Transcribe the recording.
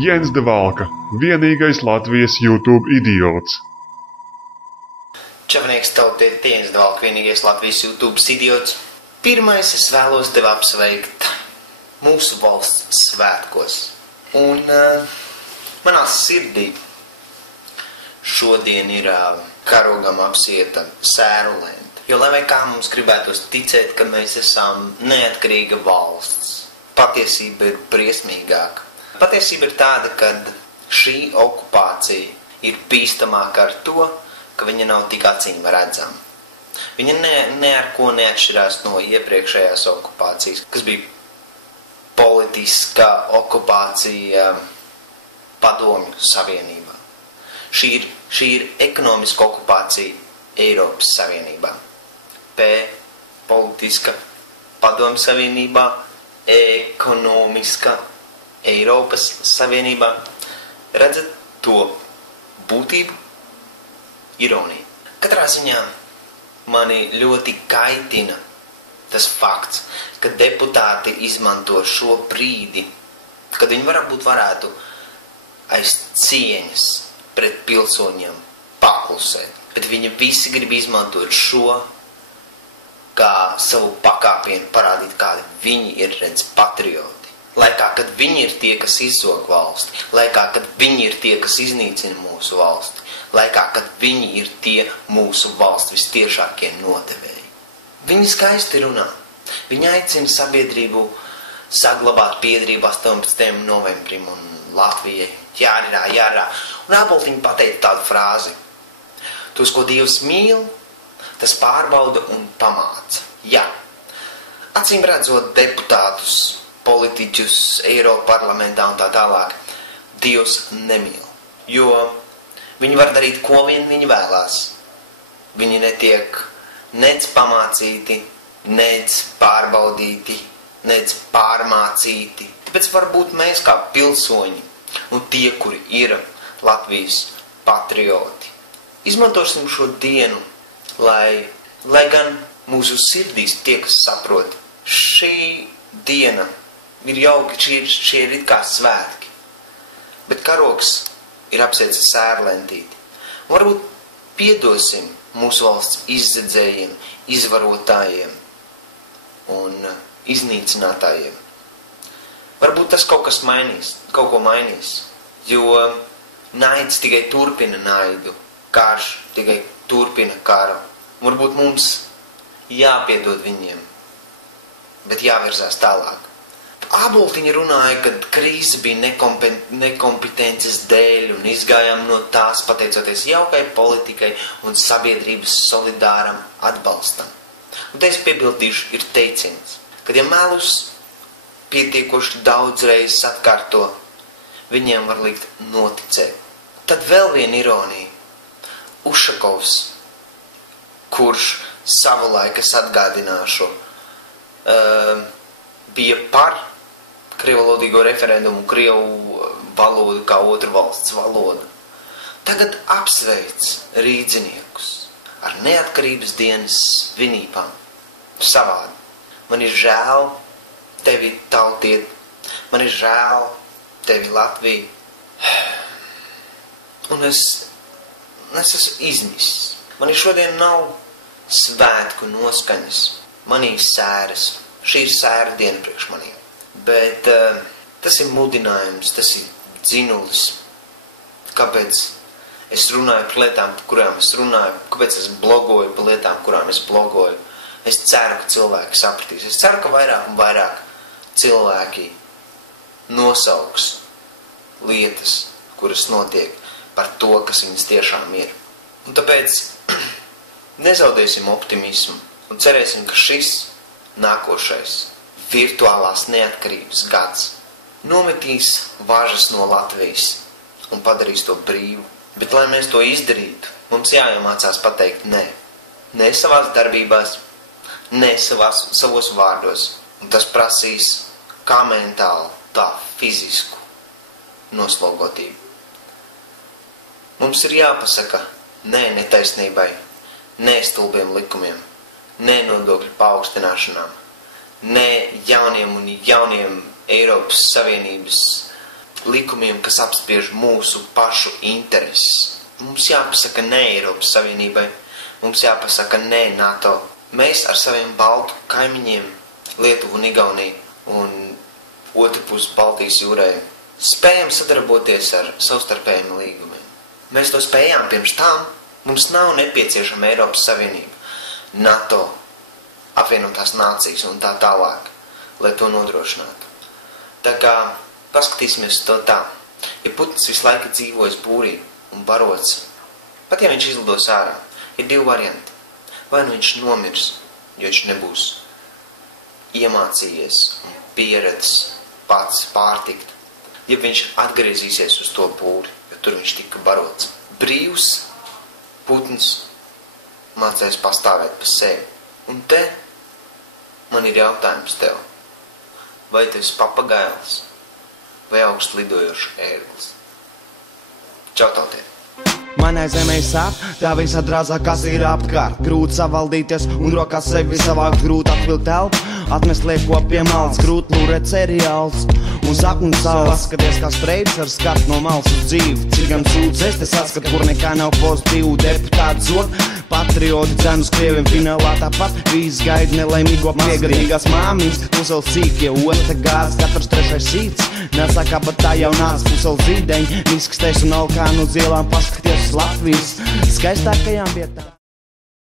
Jens de Valka, vienīgais Latvijas YouTube idiots. Čavnieks tautiet, Jens de Valka, vienīgais Latvijas YouTube idiots. Pirmais es vēlos tevi apsveikt mūsu valsts svētkos. Un manā sirdī šodien ir karogam apsieta sēru lente. Jo lai vai kā mums gribētos ticēt, ka mēs esam neatkarīga valsts, patiesība ir briesmīgāka. Patiesība ir tāda, ka šī okupācija ir bīstamāka ar to, ka viņa nav tik acīm redzama. Viņa ne ar ko neatšķirās no iepriekšējās okupācijas, kas bija politiska okupācija Padomju Savienībā. Šī ir ekonomiska okupācija Eiropas Savienībā. Politiska Padomju Savienībā, ekonomiska Eiropas Savienībā. Redzat to būtību? Ironija. Katrā ziņā mani ļoti kaitina tas fakts, ka deputāti izmanto šo brīdi, kad viņi varētu aiz cieņas pret pilsoņiem paklusēt. Bet viņi visi grib izmantot šo kā savu pakāpienu, parādīt, kādi viņi ir, patrioti. Laikā, kad viņi ir tie, kas izzog valsti, laikā, kad viņi ir tie, kas iznīcina mūsu valsti, laikā, kad viņi ir tie mūsu valsts vistiešākie nodevēji. Viņi skaisti runā. Viņi aicina sabiedrību saglabāt piederību 18. novembrim un Latvijai. Jārā. Un Āboltiņa pateica tādu frāzi. Tos, ko Dievs mīl, tas pārbauda un pamāca. Jā, acīm redzot deputātus, politiķus, Eiroparlamentā un tā tālāk, Dievs nemīl. Jo viņi var darīt, ko vien viņi vēlās. Viņi netiek nec pamācīti, nec pārbaudīti, nec pārmācīti. Tāpēc varbūt mēs kā pilsoņi un tie, kuri ir Latvijas patrioti, izmantosim šo dienu, lai gan mūsu sirdīs tie, kas saprot, šī diena ir jauki, šie ir it kā svētki, bet karogs ir apsiets sērlentīti. Varbūt piedosim mūsu valsts izdzedzējiem, izvarotājiem un iznīcinātājiem. Varbūt tas kaut ko mainīs, jo naids tikai turpina naidu, karš tikai turpina karu. Varbūt mums jāpiedod viņiem, bet jāvirzās tālāk. Āboltiņa runāja, kad krīze bija nekompetences dēļ un izgājām no tās pateicoties jaukai politikai un sabiedrības solidāram atbalstam. Un te es piebildīšu, ir teiciens, kad ja melus pietiekoši daudz reizes atkārto, viņiem var likt noticēt. Tad vēl viena ironija. Ušakovs, kurš savulaik, es atgādināšu, bija par krievalodīgo referendumu, krievu valodu kā otru valsts valodu. Tagad apsveic rīdziniekus ar neatkarības dienas svinībām. Savādi. Man ir žēl tevi tautiet, man ir žēl tevi Latvija. Un es esmu izmisis. Man šodien nav svētku noskaņas, manī sēras. Šī ir sēra diena priekš maniem. Bet tas ir mudinājums, tas ir dzinulis. Kāpēc es runāju par lietām, par kurām es runāju, kāpēc es blogoju par lietām, kurām es blogoju. Es ceru, ka cilvēki sapratīs. Es ceru, ka vairāk un vairāk cilvēki nosauks lietas, kuras notiek par to, kas viņas tiešām ir. Un tāpēc nezaudēsim optimismu un cerēsim, ka šis nākošais virtuālās neatkarības gads nometīs važas no Latvijas un padarīs to brīvu. Bet, lai mēs to izdarītu, mums jāiemācās pateikt nē. Nē savās darbībās, nē savos vārdos. Un tas prasīs kā mentālu, tā fizisku noslogotību. Mums ir jāpasaka nē netaisnībai, nē stulbiem likumiem, nē nodokļu paaugstināšanām, nē jauniem Eiropas Savienības likumiem, kas apspiež mūsu pašu intereses. Mums jāpasaka nē Eiropas Savienībai, mums jāpasaka nē NATO. Mēs ar saviem baltu kaimiņiem, Lietuvu un Igauniju un otru pusi Baltijas jūrai, spējam sadarboties ar savstarpējiem līgumiem. Mēs to spējām pirms tam, mums nav nepieciešama Eiropas Savienība, NATO, apvienotās nācijas un tā tālāk, lai to nodrošinātu. Tā kā paskatīsimies to tā, ja putns visu laiku dzīvojas būrī un barots, pat ja viņš izlidos ārā, ir divi varianti. Vai nu viņš nomirs, jo viņš nebūs iemācījies un pieredzis pats pārtikt, ja viņš atgriezīsies uz to būri, jo tur viņš tika barots. Brīvs putns mācēs pastāvēt pa sevi. Un te man ir jautājums tev. Vai tu esi papagailis vai augstu lidojošs ērglis? Čau tautiem! Manai zemē sāp, tā visa drāzā, kas ir apkārt. Grūti savaldīties un rokās sevi savākt, grūti atvilkt telpu, atmest lieko pie malas, grūti lūrēt seriāls un sapņu salas. Skaties kā streips ar skatu no malas uz dzīvi, cik gan sūdz es te saskat, kur nekā nav pozitīvu. Deputāti zog, patrioti dzen uz krieviem, finālā tāpat vīzes gaida nelaimīgo piegadīgās māmiņas. Pusel sīkie, osta gāz, katrs trešais sīts, nesaka, bet tā jau nāc pusel zīdeņi, miskstēs un alkānu uz ielām paskaties Latvijas skaistākajām vietām.